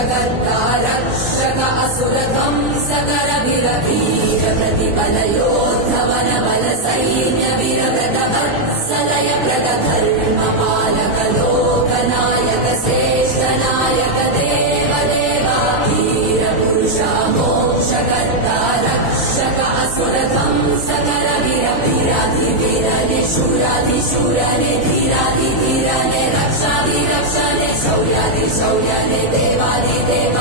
मोक्षकर्ता रक्षक असुरध्वंसकर वीर प्रतिबलयोद्धवन बल सैन्य वीरव्रतवत्सलय व्रत धर्म पालक लोकनायक श्रेष्ठ नायक देव देवा वीर पुरुषा मोक्षकर्ता रक्षक असुरध्वंसकर वीराधिवीर निशूराधिशूरने धीराधिधीरने रक्षाधिरक्षणे शौर्याधिशौर्यने देवाधिदेव